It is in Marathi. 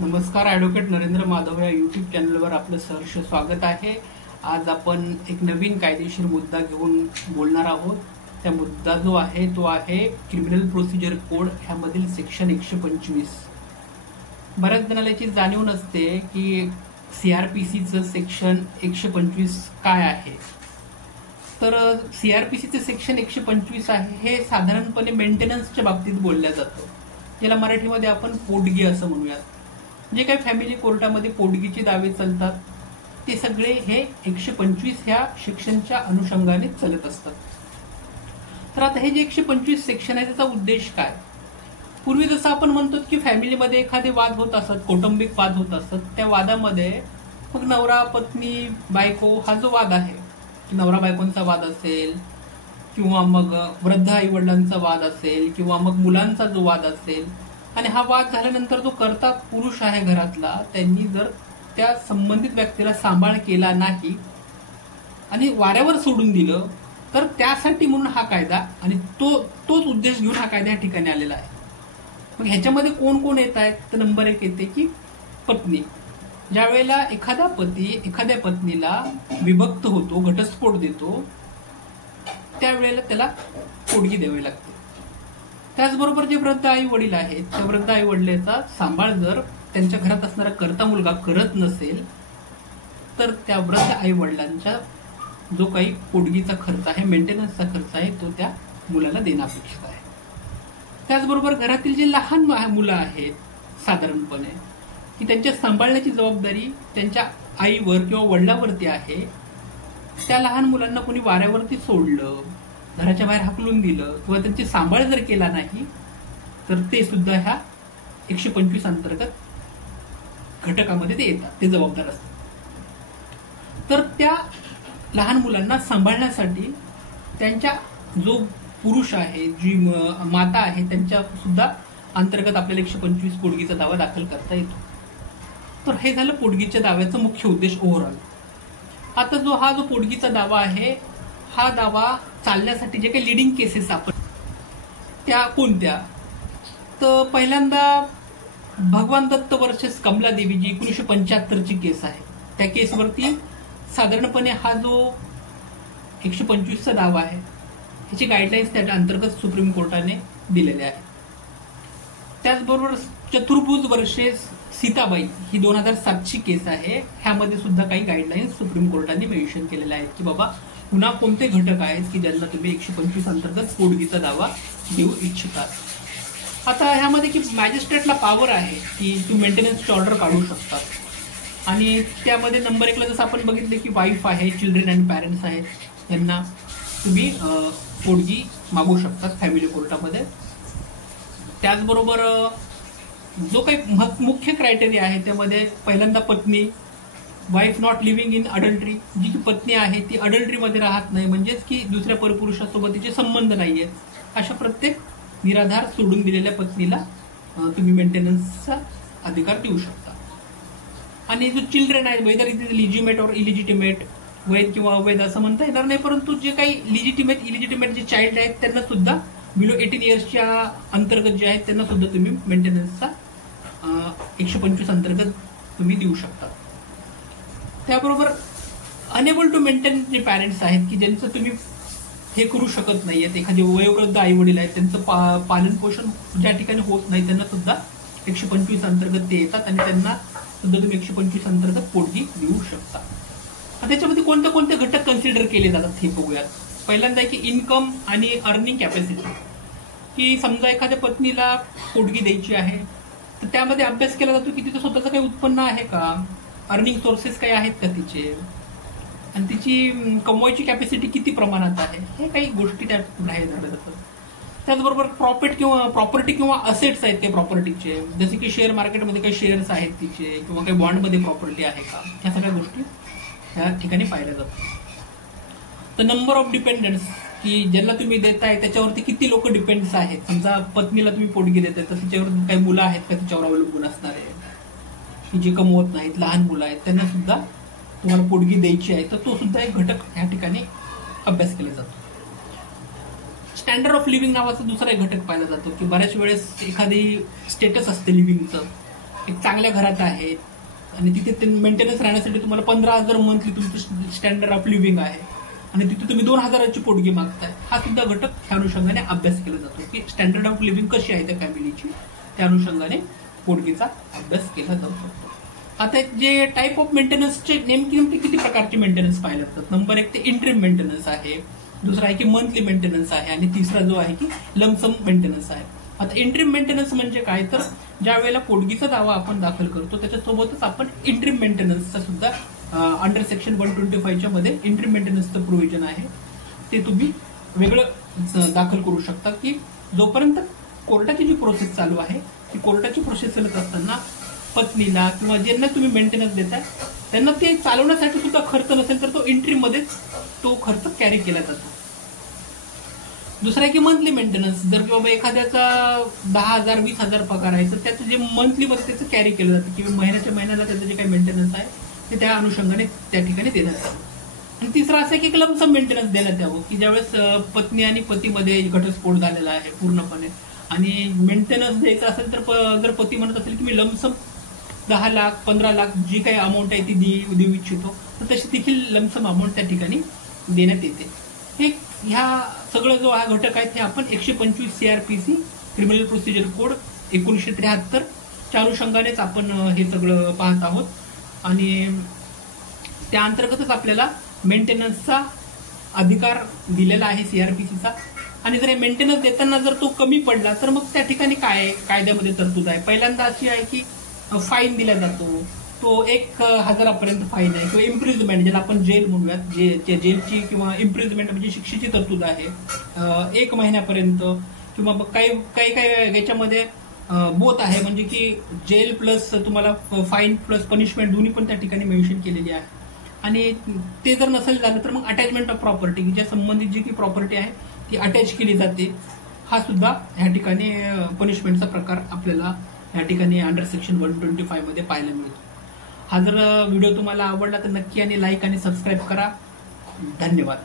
नमस्कार, ॲडव्होकेट नरेंद्र माधव या यूट्यूब चॅनलवर आपलं सहर्ष स्वागत आहे। आज आपण एक नवीन कायदेशीर मुद्दा घेऊन बोलणार आहोत। त्या मुद्दा जो आहे तो आहे क्रिमिनल प्रोसिजर कोड ह्यामधील सेक्शन 125। बऱ्याच जणांना याची जाणीव नसते की सीआरपीसीचं सेक्शन 125 काय आहे। तर सीआरपीसीचे सेक्शन 125 आहे हे साधारणपणे मेंटेनन्सच्या बाबतीत बोलल्या जातं, ज्याला मराठीमध्ये आपण पोटगी असं म्हणूयात। जे काही फॅमिली कोर्टामध्ये पोटगीचे दावे चालतात ते सगळे हे 125 ह्या सेक्शनच्या अनुषंगाने चालत असतात। तर आता हे जे 125 सेक्शन आहे त्याचा उद्देश काय? पूर्वी जसं आपण म्हणतो की फॅमिलीमध्ये एखादे वाद होत असत, कौटुंबिक वाद होत असत, त्या वादामध्ये मग नवरा पत्नी बायको हा जो वाद आहे, नवरा बायकोंचा वाद असेल किंवा मग वृद्ध आई वडिलांचा वाद असेल किंवा मग मुलांचा जो वाद असेल, आणि हा वाद झाल्यानंतर जो कर्ता पुरुष आहे घरातला, त्यांनी जर त्या संबंधित व्यक्तीला सांभाळ केला नाही आणि वाऱ्यावर सोडून दिलं तर त्यासाठी म्हणून हा कायदा आणि तोच उद्देश घेऊन हा कायदा या ठिकाणी आलेला आहे। मग ह्याच्यामध्ये कोण कोण येत आहेत? तर नंबर 1 येते की पत्नी। ज्या वेळेला एखादा पती एखाद्या पत्नीला विभक्त होतो, घटस्फोट देतो, त्यावेळेला त्याला पोटगी द्यावी लागते। त्याचबरोबर जे वृद्ध आई वडील आहेत, त्या वृद्ध आई वडिलांचा सांभाळ जर त्यांच्या घरात असणारा कर्ता मुलगा करत नसेल तर त्या वृद्ध आई वडिलांच्या जो काही पोटगीचा खर्च आहे, मेंटेनन्सचा खर्च आहे, तो त्या मुलाला देणं अपेक्षित आहे। त्याचबरोबर घरातील जे लहान मुलं आहेत साधारणपणे की त्यांच्या सांभाळण्याची जबाबदारी त्यांच्या आईवर किंवा वडिलांवरती आहे। त्या लहान मुलांना कोणी वाऱ्यावरती सोडलं, घराच्या बाहेर हाकलून दिलं किंवा त्यांची सांभाळ जर केला नाही तर ते सुद्धा ह्या 125 अंतर्गत घटकामध्ये ते येतात, ते जबाबदार असतात। तर त्या लहान मुलांना सांभाळण्यासाठी त्यांच्या जो पुरुष आहे, जी माता आहे, त्यांच्या सुद्धा अंतर्गत आपल्याला 125 पोटगीचा दावा दाखल करता येतो। तर हे झालं पोटगीच्या दाव्याचा मुख्य उद्देश ओव्हरऑल। आता हा जो पोटगीचा दावा आहे, हा दावा चालण्यासाठी जे काही लिडिंग केसेस आपण त्या कोणत्या? तर पहिल्यांदा भगवान दत्त वर्सेस कमला देवीजी 1975 केस आहे। त्या केसवरती साधारणपणे हा जो 125चा दावा आहे ह्याची गाईडलाईन्स त्या अंतर्गत सुप्रीम कोर्टाने दिलेल्या आहेत। त्याचबरोबर चतुर्भुज वर्सेस सीताबाई ही 2007ची केस आहे। ह्यामध्ये सुद्धा काही गाईडलाईन्स सुप्रीम कोर्टाने मेन्शन केलेल्या आहेत की बाबा पुन्हा कोणते घटक आहेत की ज्यांना तुम्ही 125 अंतर्गत पोटगीचा दावा देऊ इच्छितात। आता ह्यामध्ये की मॅजिस्ट्रेटला पॉवर आहे की तुम्ही मेंटेनन्सची ऑर्डर काढू शकतात आणि त्यामध्ये नंबर 1ला जसं आपण बघितले की वाईफ आहे, चिल्ड्रन अँड पॅरेंट्स आहेत, यांना तुम्ही पोटगी मागू शकतात फॅमिली कोर्टामध्ये। त्याचबरोबर जो काही मुख्य क्रायटेरिया आहे त्यामध्ये पहिल्यांदा पत्नी, wife not living in adultery, जी की पत्नी आहे ती अडल्ट्रीमध्ये राहत नाही, म्हणजेच की दुसऱ्या परपुरुषासोबत तिचे संबंध नाही आहेत, अशा प्रत्येक निराधार सोडून दिलेल्या पत्नीला तुम्ही मेंटेनन्सचा अधिकार देऊ शकता। आणि जो चिल्ड्रन आहे, वेदर इट इज लिजिटिमेट और इलिजिटिमेट, वैध किंवा अवैध असं म्हणता येणार नाही, परंतु जे काही इलिजिटिमेट जे चाइल्ड आहेत त्यांना सुद्धा बिलो 18 इयर्सच्या अंतर्गत जे आहेत त्यांना सुद्धा तुम्ही मेंटेनन्सचा 125 अंतर्गत तुम्ही देऊ शकता। त्याबरोबर अनेबल टू मेंटेन जे पॅरेंट्स आहेत की ज्यांचं तुम्ही हे करू शकत नाहीयेत, एखादे वयोवृद्ध आई वडील आहेत त्यांचं पालन पोषण ज्या ठिकाणी होत नाही, त्यांना सुद्धा 125 अंतर्गत ते येतात आणि त्यांना सुद्धा तुम्ही 125 अंतर्गत पोटगी देऊ शकता। त्याच्यामध्ये कोणते कोणते घटक कन्सिडर केले जातात हे बघूयात। पहिल्यांदा आहे की इन्कम आणि अर्निंग कॅपॅसिटी, की समजा एखाद्या पत्नीला पोटगी द्यायची आहे तर त्यामध्ये अभ्यास केला जातो की तिचं स्वतःचं काही उत्पन्न आहे का, अर्निंग सोर्सेस काही आहेत का तिचे, आणि तिची कमवायची कॅपॅसिटी किती प्रमाणात आहे, हे काही गोष्टी त्यात बाहेर धरल्या जातात। त्याचबरोबर प्रॉपर्टी किंवा असेट्स आहेत ते प्रॉपर्टीचे, जसे की शेअर मार्केटमध्ये काही शेअर्स आहेत तिचे किंवा काही बॉन्डमध्ये प्रॉपर्टी आहे का, ह्या सगळ्या गोष्टी ह्या ठिकाणी पाहिल्या जातात। तर नंबर ऑफ डिपेंडन्स, की ज्यांना तुम्ही देताय त्याच्यावरती किती लोक डिपेंड्स आहेत। समजा पत्नीला तुम्ही पोटगी देताय तर तिच्यावर काही मुलं आहेत का तिच्यावर अवलंबून असणारे, की जे कमवत नाहीत, लहान मुलं आहेत, त्यांना सुद्धा तुम्हाला पोटगी द्यायची आहे, तर तो सुद्धा एक घटक ह्या ठिकाणी अभ्यास केला जातो। स्टँडर्ड ऑफ लिव्हिंग नावाचा दुसरा एक घटक पाहिला जातो की बऱ्याच वेळेस एखादी स्टेटस असते लिव्हिंगचं, एक चांगल्या घरात आहेत आणि तिथे मेंटेनन्स राहण्यासाठी तुम्हाला 15,000 मंथली तुमचं स्टँडर्ड ऑफ लिव्हिंग आहे आणि तिथे तुम्ही 2,000ची पोटगी मागताय, हा सुद्धा घटक ह्या अनुषंगाने अभ्यास केला जातो की स्टँडर्ड ऑफ लिव्हिंग कशी आहे त्या फॅमिलीची, त्या अनुषंगाने पोटगीचा अभ्यास केला जाऊ शकतो. आता जे टाईप ऑफ मेंटेनन्सचे नेमके किती प्रकारचे मेंटेनन्स पाहिले जातात. नंबर 1 ते इंटरिम मेंटेनन्स आहे, दुसरा आहे की मंथली मेंटेनन्स आहे आणि तिसरा जो आहे की लमसम मेंटेनन्स आहे. आता इंटरिम मेंटेनन्स म्हणजे काय, तर ज्या वेळेला पोटगीचा दावा आपण दाखल करतो त्याच्यासोबतच आपण इंटरिम मेंटेनन्सचा सुद्धा अंडर सेक्शन 125 मध्ये इंटरिम मेंटेनन्सचं प्रोव्हिजन आहे, ते तुम्ही वेगळं दाखल करू शकता की जोपर्यंत कोर्टाची जी प्रोसेस चालू आहे ती कोर्टाची प्रोसेस चालत असताना पत्नीला किंवा ज्यांना तुम्ही मेंटेनन्स देताय त्यांना ते चालवण्यासाठी सुद्धा खर्च नसेल तर तो इंटरिम मध्येच तो खर्च कॅरी केला जातो. दुसरा आहे की मंथली मेंटेनन्स, जर बाबा एखाद्याचा 10,000 20,000 पगार आहे तर त्याचं जे मंथली मध्ये त्याचं कॅरी केलं जातं की महिन्याला त्याचं जे काही मेंटेनन्स आहे ते त्या अनुषंगाने त्या ठिकाणी देण्यात यावं. आणि तिसरा असं आहे की लमसम मेंटेनन्स देण्यात यावं की ज्यावेळेस पत्नी आणि पतीमध्ये घटस्फोट झालेला आहे पूर्णपणे आणि मेंटेनन्स द्यायचं असेल तर जर पती म्हणत असेल की मी लमसम 10 लाख 15 लाख जी काही अमाऊंट आहे ती देऊ इच्छितो तर तशी देखील लमसम अमाऊंट त्या ठिकाणी देण्यात येते. हे ह्या सगळं जो हा घटक आहे ते आपण 125 CRPC क्रिमिनल प्रोसिजर कोड 1973 च्या अनुषंगानेच आपण हे सगळं पाहत आहोत आणि त्या अंतर्गतच आपल्याला मेंटेनन्सचा अधिकार दिलेला आहे CRPCचा. आणि जर मेंटेनन्स देताना जर तो कमी पडला तर मग त्या ठिकाणी काय आहे, कायद्यामध्ये तरतूद आहे. पहिल्यांदा अशी आहे की फाईन दिला जातो, तो 1,000 फाईन आहे किंवा इम्प्रिजमेंट ज्याला आपण जेल म्हणूयात, जेलची किंवा इम्प्रिजमेंट म्हणजे शिक्षेची तरतूद आहे 1 महिन्यापर्यंत किंवा काही याच्यामध्ये बोथ आहे म्हणजे की जेल प्लस तुम्हाला फाईन प्लस पनिशमेंट दोन्ही पण त्या ठिकाणी मेन्शन केलेली आहे. आणि ते जर नसेल झालं तर मग अटॅचमेंट ऑफ प्रॉपर्टी की ज्या संबंधित जी काही प्रॉपर्टी आहे ती अटॅच केली जाते, हा सुद्धा ह्या ठिकाणी पनिशमेंटचा प्रकार आपल्याला या ठिकाणी अंडर सेक्शन 125 मध्ये पाहायला मिळतो. हा जर व्हिडिओ तुम्हाला आवडला तर नक्की आणि लाईक आणि सबस्क्राईब करा. धन्यवाद.